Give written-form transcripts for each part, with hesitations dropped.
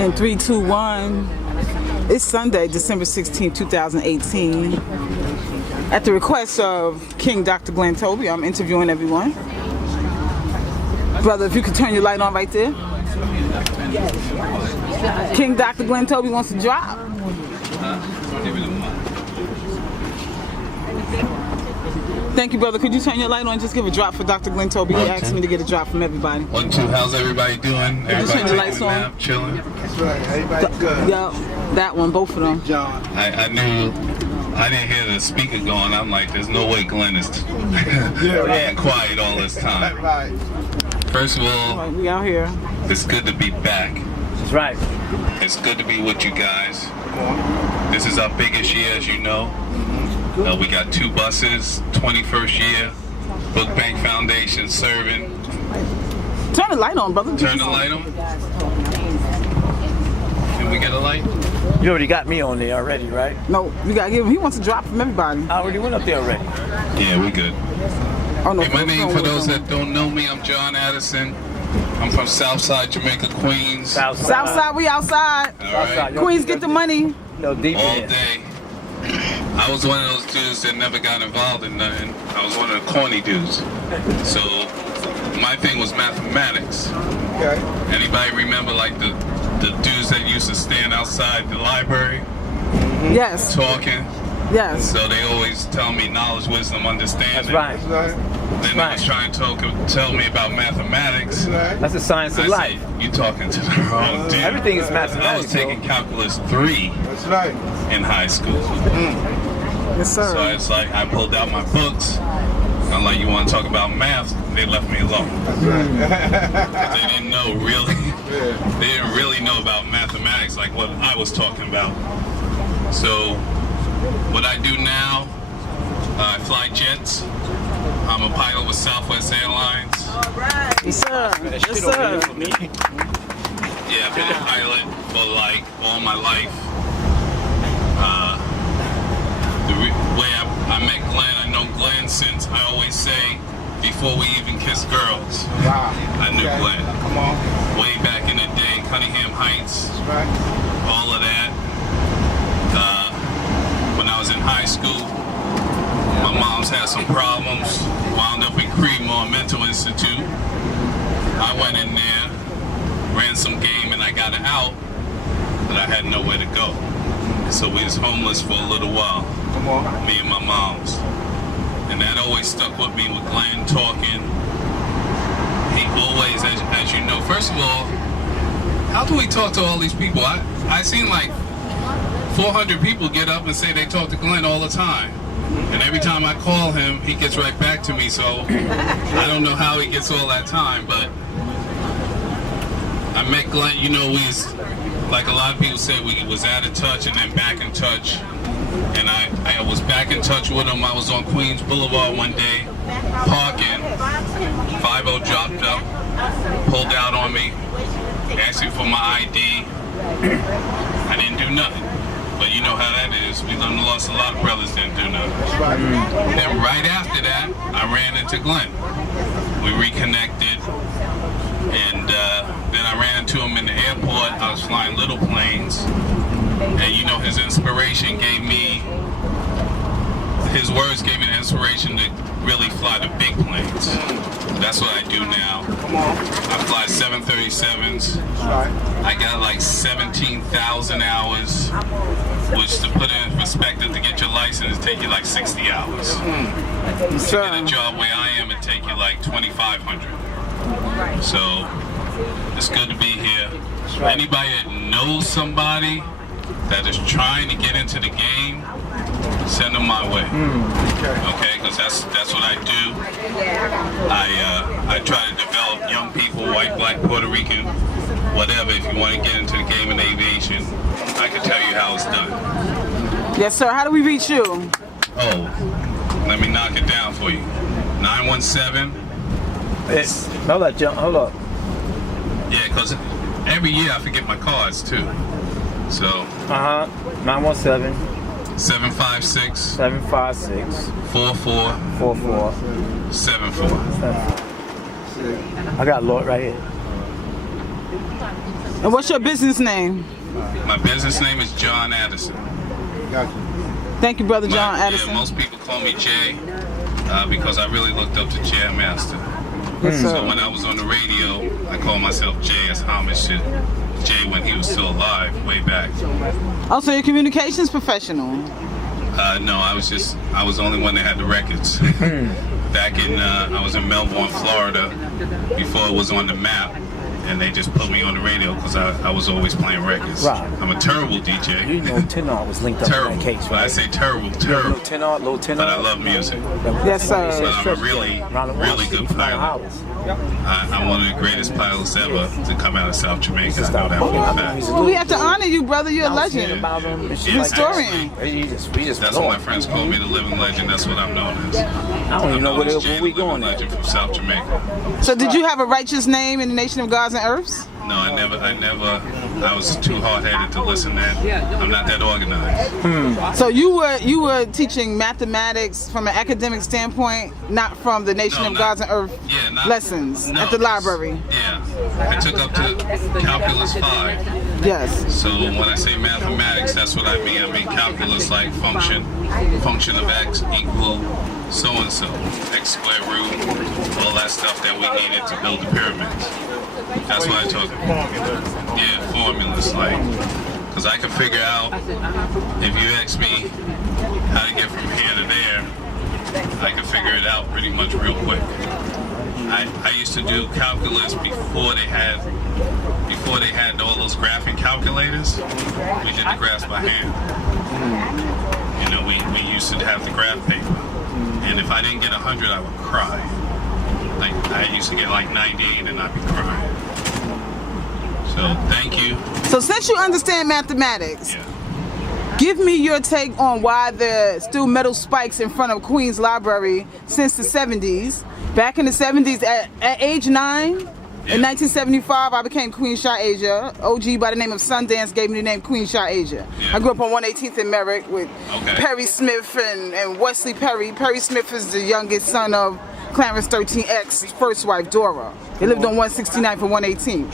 In 3, 2, 1. It's Sunday, December 16, 2018. At the request of King Dr. Glenn Toby, I'm interviewing everyone. Brother, if you could turn your light on right there. King Dr. Glenn Toby wants to drop. Thank you, brother. Could you turn your light on and just give a drop for Dr. Glenn Toby? He asked me to get a drop from everybody. 1, 2. How's everybody doing? Everybody taking a nap, chilling? That's right. Everybody's good. Yeah, that one, both of them. John. I knew, I didn't hear the speaker going. I'm like, there's no way Glenn is been quiet all this time. Right. First of all, Right, we out here. it's good to be back. That's right. It's good to be with you guys. This is our biggest year, as you know. We got 2 buses, 21st year, Book Bank Foundation serving. Turn the light on, brother. Turn the light on. Can we get a light? You already got me on there already, right? No, you gotta give him. He wants to drop from everybody. I already went up there already. Yeah, we good. Oh no. Hey, my name, for those that don't know me, I'm John Addison. I'm from Southside Jamaica, Queens. Southside, we outside. All right. Queens, get the money. No deep All in. day. I was one of those dudes that never got involved in nothing. I was one of the corny dudes. So my thing was mathematics. Okay. Anybody remember like the dudes that used to stand outside the library Yes. talking? Yes. So they always tell me knowledge, wisdom, understanding. That's right. That's right. Then they was trying to tell me about mathematics. That's right. That's the science I of life. said, you talking to the wrong dude. Everything is I mathematics. was taking calculus 3 That's right. in high school. Yes, sir. So it's like I pulled out my books. I'm like, you want to talk about math? They left me alone. That's right. 'Cause they didn't know really. They didn't really know about mathematics like what I was talking about. So what I do now, I fly jets. I'm a pilot with Southwest Airlines. Yes, sir. That Yes, shit over here sir. for me. Yeah, I've been a pilot for like all my life. The way I met Glenn, I know Glenn since I always say before we even kiss girls. Wow. I knew Okay. Glenn. Come on. Way back in the day, Cunningham Heights, That's right. all of that. When I was in high school, my mom's had some problems, wound up in Creedmoor Mental Institute. I went in there, ran some game, and I got out, but I had nowhere to go. So we was homeless for a little while, Come on. me and my moms. And that always stuck with me with Glenn talking. He always, as you know, first of all, how do we talk to all these people? I seen like 400 people get up and say they talk to Glenn all the time. And every time I call him, he gets right back to me. So I don't know how he gets all that time, but I met Glenn, you know, like a lot of people say, we was out of touch and then back in touch. And I was back in touch with him. I was on Queens Boulevard one day, parking. 50 dropped up, pulled out on me, asked me for my ID. I didn't do nothing. But you know how that is. We done lost a lot of brothers didn't do nothing. Then right after that, I ran into Glenn. We reconnected. And then I ran into him in the airport. I was flying little planes. And you know, his inspiration gave me, his words gave me the inspiration to really fly the big planes. That's what I do now. I fly 737s. I got like 17,000 hours, which to put it in perspective, to get your license, it take you like 60 hours. To get a job where I am, it take you like 2,500. So it's good to be here. Anybody that knows somebody that is trying to get into the game, send them my way. Okay, because that's what I do. I try to develop young people, white, black, Puerto Rican, whatever. If you want to get into the game in aviation, I can tell you how it's done. Yes, sir. How do we reach you? Oh, let me knock it down for you. 917. Hold up, John. Hold up. Yeah, because every year I forget my cards too. So 917 756 756 44 44 74. I got Lord right here. And what's your business name? My business name is John Addison. Gotcha. Thank you, Brother John Addison. Yeah, most people call me Jay because I really looked up to Jam Master. Yes, sir. So when I was on the radio, I called myself Jay as homage to Jay when he was still alive, way back. Also, you're a communications professional. No, I was the only one that had the records. Back in, I was in Melbourne, Florida, before it was on the map. And they just put me on the radio because I was always playing records. Right. I'm a terrible DJ. You know, Tenor was linked up Terrible. in that case, When I right? say terrible, Little terrible. Tenor. But I love music. Yes, sir. But I'm a really, really good pilot. I'm one of the greatest pilots ever to come out of South Jamaica. I know that for a fact. Well, we have to honor you, brother. You're a legend. About him, and shit Yeah, like that. Historian. We just That's what my friends call me, the living legend. That's what I'm known as. I don't even know I'm known where as Jay, we the living going at. legend from South Jamaica. So, did you have a righteous name in the nation of gods and earths? No, I never. I was too hard-headed to listen to that. I'm not that organized. So you were teaching mathematics from an academic standpoint, not from the nation of gods and earth lessons at the library. Yeah, I took up to Calculus 5. Yes. So when I say mathematics, that's what I mean. I mean calculus like function of x equal so-and-so, x squared root, all that stuff that we needed to build the pyramids. That's what I took. Yeah, formulas, like, because I can figure out, if you ask me how to get from here to there, I can figure it out pretty much real quick. I used to do calculus before they had all those graphing calculators. We did the graphs by hand. You know, we used to have the graph paper. And if I didn't get 100, I would cry. Like, I used to get like 98 and I'd be crying. So, thank you. So since you understand mathematics, Yeah. give me your take on why there's still metal spikes in front of Queen's Library since the 70s. Back in the 70s, at age 9, in 1975, I became Queen Shah Asia. OG by the name of Sundance gave me the name Queen Shah Asia. Yeah. I grew up on 118th and Merrick with Perry Smith and Wesley Perry. Perry Smith is the youngest son of Clarence 13X's first wife, Dora. They lived on 169 for 118.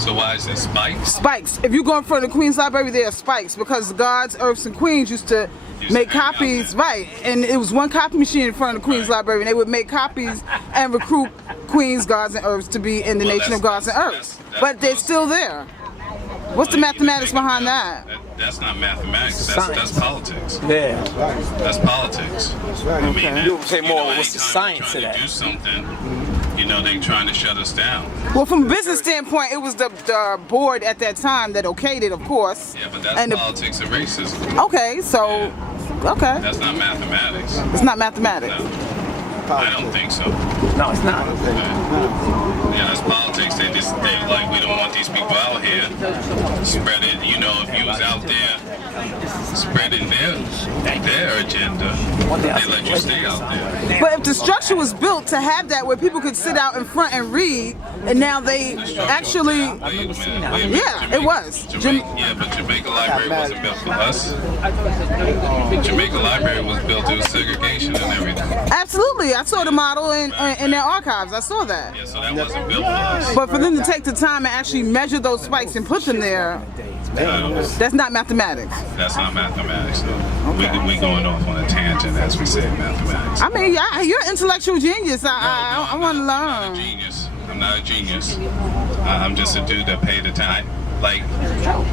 So why is it spikes? Spikes. If you go in front of the Queen's Library, there are spikes because the gods, earths, and queens used to make hang out copies, there. right? And it was one copy machine in front of the Queen's Library, and they would make copies and recruit queens, gods, and earths to be in the nation of gods and earths. But they're still there. What's the mathematics behind that? That's not mathematics. That's politics. Yeah. That's politics. Right. I mean, You would say more, what's the anytime science you're to trying that? do something, you know, they're trying to shut us down. Well, from a business standpoint, it was the board at that time that okayed it, of course. Yeah, but that's And the- politics and racism. Okay, so, okay. That's not mathematics. It's not mathematics. No, I don't think so. No, it's not. Yeah, that's politics. They like, we don't want these people out here spreading, you know, if you was out there spreading their agenda, they let you stay out there. But if the structure was built to have that where people could sit out in front and read, and now they actually, Wait a minute. yeah, it was. Yeah, but Jamaica Library wasn't built for us. Jamaica Library was built through segregation and everything. Absolutely, I saw the model in their archives. I saw that. Yeah, so that wasn't built for us. But for them to take the time and actually measure those spikes and put them there, that's not mathematics. That's not mathematics, though. We going off on a tangent as we say mathematics. I mean, yeah, you're an intellectual genius. I want to I'm not a learn. genius. I'm not a genius. I'm just a dude that paid the time. Like,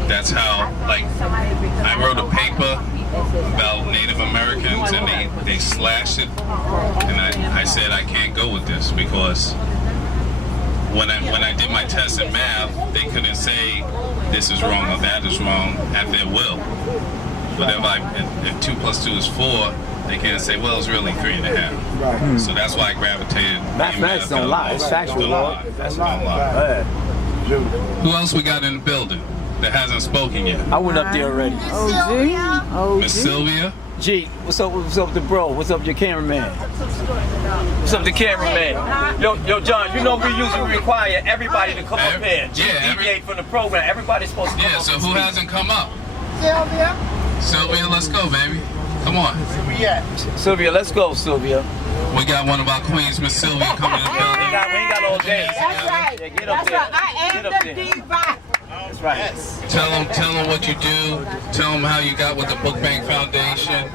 that's how, like, I wrote a paper about Native Americans and they slashed it. And I said I can't go with this because when I did my test in math, they couldn't say this is wrong or that is wrong at their will. But if 2 + 2 is 4, they can't say, well, it's really 3.5. Right. So that's why I gravitated. Mathematics don't lie. It's factual. Don't lie. That's Don't lie. Yeah. Who else we got in the building that hasn't spoken yet? I went up there already. OG. Miss Sylvia? G, what's up with the bro? What's up with your cameraman? What's up with the cameraman? Yo, John, you know we usually require everybody to come up here. Yeah, deviate from the program. Everybody's supposed to come Yeah, up so and who speak. hasn't come up? Sylvia. Sylvia, let's go, baby. Come on. Sylvia, let's go, Sylvia. We got one of our queens, Miss Sylvia, coming in the We building. ain't got all day. That's right. Yeah, get up That's there. right. I Get am up the there. diva. That's right. Tell them what you do. Tell them how you got with the Book Bank Foundation.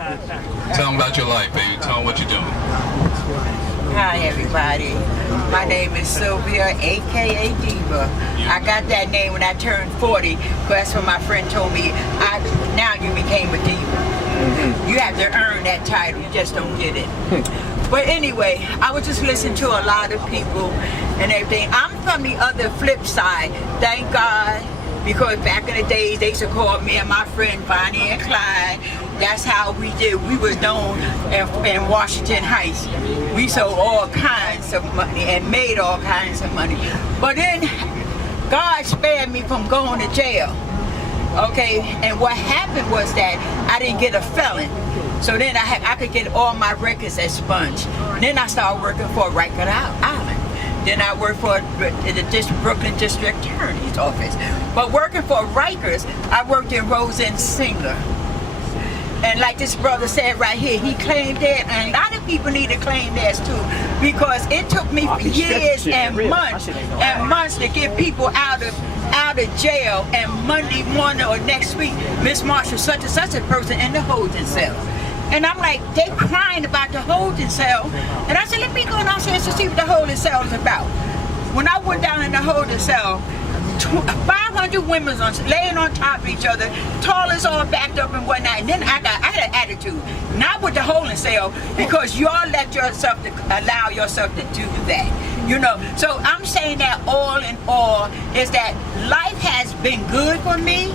Tell them about your life, baby. Tell them what you're doing. Hi everybody, my name is Sylvia, aka Diva. I got that name when I turned 40, but that's when my friend told me, now you became a diva. You have to earn that title, you just don't get it. But anyway, I was just listening to a lot of people and everything. I'm from the other flip side, thank God, because back in the days they used to call me and my friend Bonnie and Clyde. That's how we did. We was known in Washington Heights. We sold all kinds of money and made all kinds of money. But then God spared me from going to jail. Okay, and what happened was that I didn't get a felon. So then I could get all my records expunged. Then I started working for Rikers Island. Then I worked for the Brooklyn District Attorney's Office. But working for Rikers, I worked in Rose and Singer. And like this brother said right here, he claimed that, and a lot of people need to claim theirs too, because it took me years and months to get people out of jail, and Monday morning or next week, Miss Marshall, such and such a person in the holding cell. And I'm like, they crying about the holding cell. And I said, let me go downstairs to see what the holding cell is about. When I went down in the holding cell, 500 women laying on top of each other, toilets all backed up and whatnot. And then I had an attitude, not with the holding cell, because y'all allow yourself to do that. You know, so I'm saying that all in all is that life has been good for me,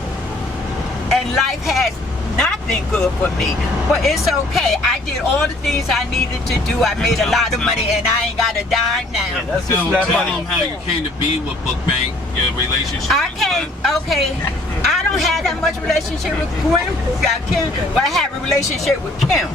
and life has not been good for me, but it's okay. I did all the things I needed to do. I made a lot of money, and I ain't got a dime now. That's Tell them how you came to be with Book Bank, your relationship. Okay, I don't have that much relationship with Kim, but I have a relationship with Kim.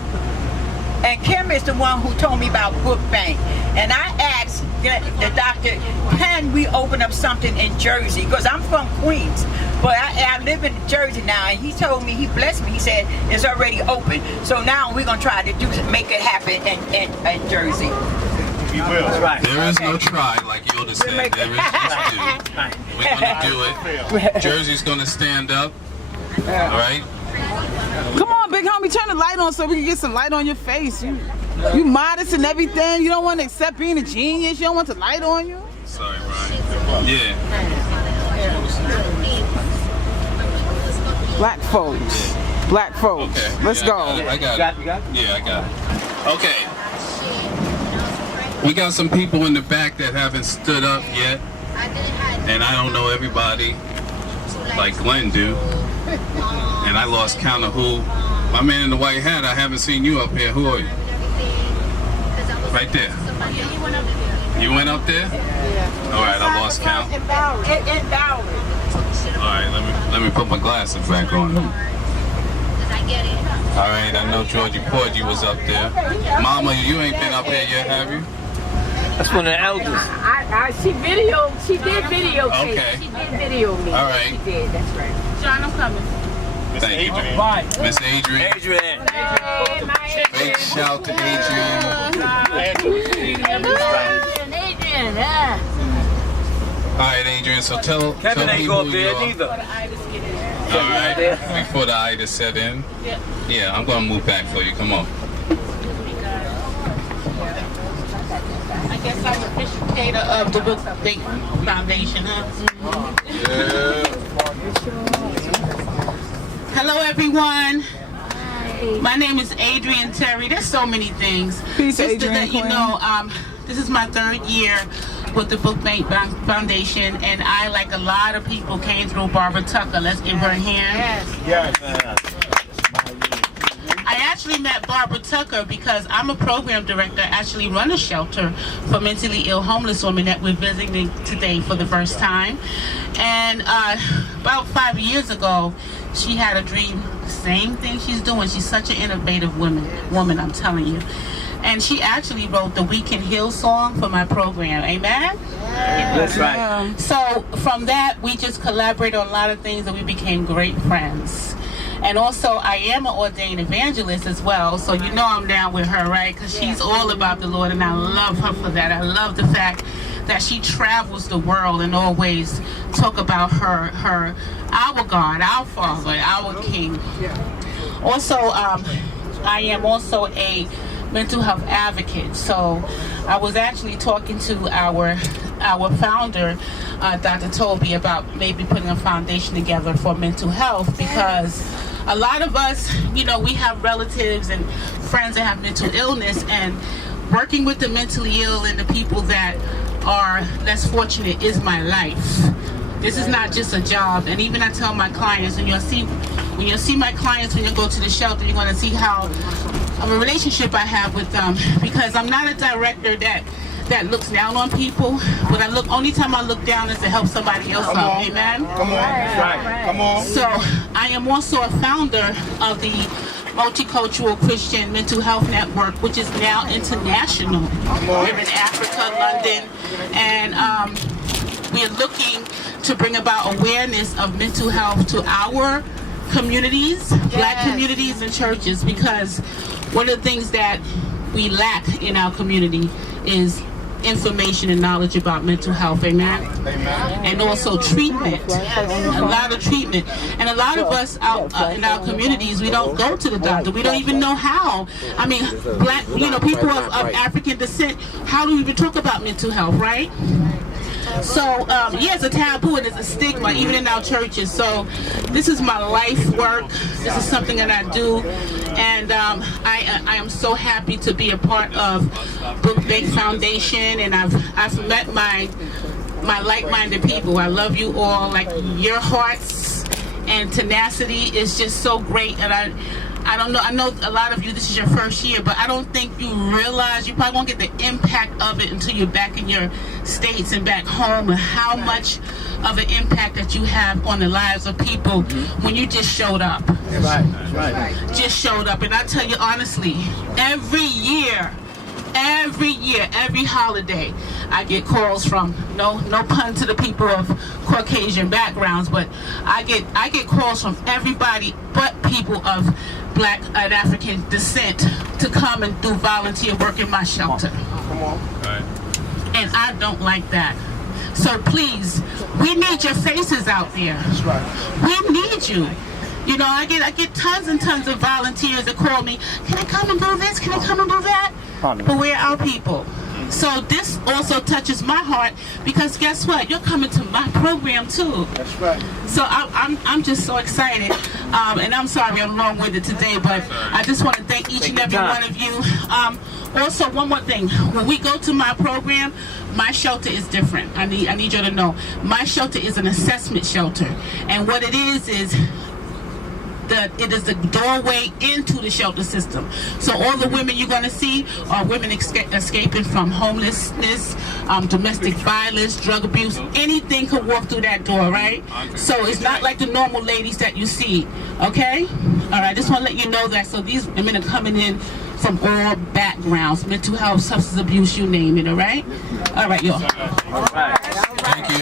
And Kim is the one who told me about Book Bank. And I asked the doctor, can we open up something in Jersey? Because I'm from Queens, but I live in Jersey now. And he told me, he blessed me, he said, it's already open. So now we're going to try to make it happen in Jersey. We will. That's right. There is no try, like Yoda said. There is just do. We're going to do it. Jersey's going to stand up. All right? Come on, big homie, turn the light on so we can get some light on your face. You modest and everything. You don't want to accept being a genius. You don't want the light on you. Sorry, Ryan. Yeah. Black folks. Black folks. Okay. Let's go. I got it. Yeah, I got it. Okay. We got some people in the back that haven't stood up yet. And I don't know everybody like Glenn do. And I lost count of who. My man in the white hat, I haven't seen you up here. Who are you? Right there. You went up there? All right, I lost count. All right, let me put my glasses back on. All right, I know Georgie Porgy was up there. Mama, you ain't been up here yet, have you? That's one of the elders. She did video. Okay. She did video me. All right. She did, that's right. John, I'm coming. Thank you, Miss Adrian. Big shout to Adrian. All right, Adrian. So tell Kevin ain't people go up who there you are. neither. All right. Before the itis set in. Yeah, I'm gonna move back for you. Come on. I guess I'm the officiator of the Book Bank Foundation, huh? Yeah. Hello, everyone. My name is Adrian Terry. There's so many things. Peace, Just Adrian, to let you queen. know, this is my 3rd year with the Book Bank Foundation, and I, like a lot of people, came through Barbara Tucker. Let's give her a hand. Yes. I actually met Barbara Tucker because I'm a program director, actually run a shelter for mentally ill homeless women that we're visiting today for the first time. And about 5 years ago, she had a dream, same thing she's doing. She's such an innovative woman, I'm telling you. And she actually wrote the We Can Heal song for my program, amen? That's right. So from that, we just collaborated on a lot of things and we became great friends. And also, I am an ordained evangelist as well, so you know I'm down with her, right? Because she's all about the Lord, and I love her for that. I love the fact that she travels the world and always talk about our God, our Father, our King. Also, I am also a mental health advocate. So I was actually talking to our founder, Dr. Toby, about maybe putting a foundation together for mental health, because a lot of us, you know, we have relatives and friends that have mental illness, and working with the mentally ill and the people that are less fortunate is my life. This is not just a job. And even I tell my clients, and when you see my clients, when you go to the shelter, you're going to see how of a relationship I have with them, because I'm not a director that looks down on people, but only time I look down is to help somebody else up. Amen? Come on. Right. Come on. So I am also a founder of the Multicultural Christian Mental Health Network, which is now international. We're in Africa, London, and we're looking to bring about awareness of mental health to our communities, Black communities and churches, because one of the things that we lack in our community is information and knowledge about mental health. Amen. And also treatment, a lot of treatment. And a lot of us out in our communities, we don't go to the doctor. We don't even know how. I mean, Black, you know, people of African descent, how do we even talk about mental health, right? So, yeah, it's a taboo and it's a stigma, even in our churches. So, this is my life work. This is something that I do. And I am so happy to be a part of Book Bank Foundation. And I've met my like-minded people. I love you all. Like, your hearts and tenacity is just so great. And I don't know, I know a lot of you, this is your first year, but I don't think you realize, you probably won't get the impact of it until you're back in your states and back home, and how much of an impact that you have on the lives of people when you just showed up. Right. Just showed up. And I tell you honestly, every year, every holiday, I get calls from, no pun to the people of Caucasian backgrounds, but I get calls from everybody but people of Black and African descent to come and do volunteer work in my shelter. Come on. And I don't like that. So please, we need your faces out there. That's right. We need you. You know, I get tons and tons of volunteers that call me, can I come and do this? Can I come and do that? But we're our people. So this also touches my heart, because guess what? You're coming to my program too. That's right. So I'm just so excited, and I'm sorry I'm long-winded today, but I just want to thank each and every one of you. Also, one more thing: when we go to my program, my shelter is different. I need you to know, my shelter is an assessment shelter, and what it is it is the doorway into the shelter system. So all the women you're going to see are women escaping from homelessness, domestic violence, drug abuse. Anything can walk through that door, right? So it's not like the normal ladies that you see, okay? All right, I just want to let you know that. So these women are coming in from all backgrounds, mental health, substance abuse, you name it, all right? All right, y'all. All right. Thank you.